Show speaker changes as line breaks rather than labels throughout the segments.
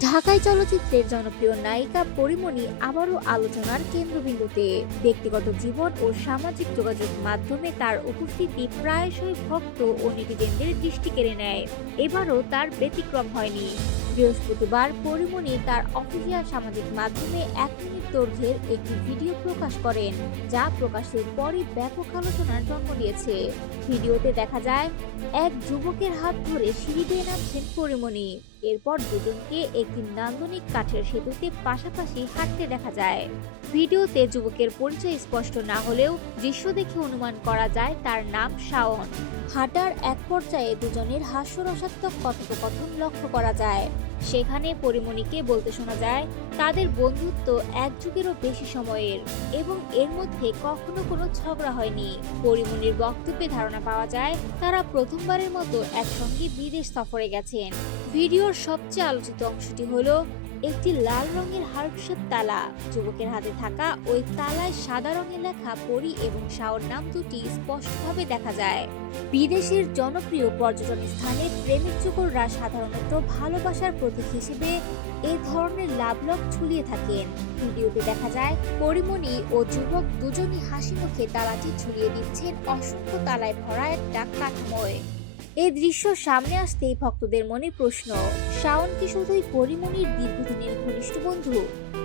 ঢাকাই চলচ্চিত্রের জনপ্রিয় নায়িকা পরিমণি আবারও আলোচনার কেন্দ্রবিন্দুতে। ব্যক্তিগত জীবন ও সামাজিক যোগাযোগ মাধ্যমে তার উপস্থিতি প্রায়শই ভক্ত ও নেটিজেনদের দৃষ্টি কেড়ে নেয়। এবারও তার ব্যতিক্রম হয়নি। বৃহস্পতিবার পরিমণি তার অফিসিয়াল সামাজিক মাধ্যমে এক মিনিট দৈর্ঘ্যের একটি ভিডিও প্রকাশ করেন, যা প্রকাশের পরই ব্যাপক আলোচনার জন্ম দিয়েছে। ভিডিওতে দেখা যায়, এক যুবকের হাত ধরে সিঁড়ি দিয়ে নামছেন পরিমণি। এরপর দুজনকে একটি নান্দনিক কাঠের সেতুতে পাশাপাশি হাঁটতে দেখা যায়। ভিডিওতে যুবকের পরিচয় স্পষ্ট না হলেও দৃশ্য দেখে অনুমান করা যায় তার নাম শাওন। হাঁটার এক পর্যায়ে দুজনের হাস্যরসাত্মক কথোপকথন লক্ষ্য করা যায়। সেখানে পরিমণিকে বলতে শোনা যায়, তাদের বন্ধুত্ব এক যুগেরও বেশি সময়ের এবং এর মধ্যে কখনো কোনো ঝগড়া হয়নি। পরিমণির বক্তব্যে ধারণা পাওয়া যায়, তারা প্রথমবারের মতো একসঙ্গে বিদেশ সফরে গেছেন। ভিডিওর সবচেয়ে আলোচিত অংশটি হলো একটি লাল রঙের হার্পশেপ তালা। যুবকের হাতে থাকা ওই তালায় সাদা রঙে লেখা পরি এবং শাওর নাম দুটি স্পষ্টভাবে দেখা যায়। বিদেশের জনপ্রিয় পর্যটন স্থানে প্রেমিক যুগলরা সাধারণত ভালোবাসার প্রতীক হিসেবে এ ধরনের লাভলক ঝুলিয়ে থাকেন। ভিডিওতে দেখা যায়, পরিমণি ও যুবক দুজনই হাসি মুখে তালাটি ঝুলিয়ে দিচ্ছেন অসংখ্য তালায় ভরা একটা কাঠামোয়। এই দৃশ্য সামনে আসতেই ভক্তদের মনে প্রশ্ন, শাওন কি শুধুই পরিমণির দীর্ঘদিনের ঘনিষ্ঠ বন্ধু,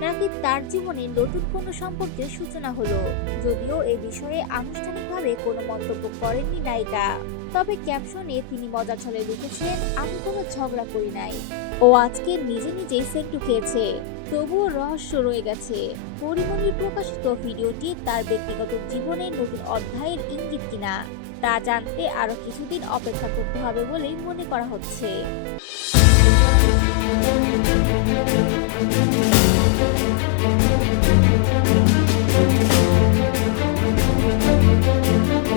নাকি তার জীবনে নতুন কোনো সম্পর্কের সূচনা হলো? যদিও এ বিষয়ে আনুষ্ঠানিকভাবে কোনো মন্তব্য করেননি নায়িকা। তবে ক্যাপশনে তিনি মজা ছলে লিখেছেন, আমি কোনো ঝগড়া করি নাই। ও আজকে নিজে নিজেই সেন্টু খেয়েছে। তবুও রহস্য রয়ে গেছে। পরিমণির প্রকাশিত ভিডিওটি তার ব্যক্তিগত জীবনের নতুন অধ্যায়ের ইঙ্গিত কিনা? তা জানতে আরও কিছুদিন অপেক্ষা করতে হবে বলেই মনে করা হচ্ছে।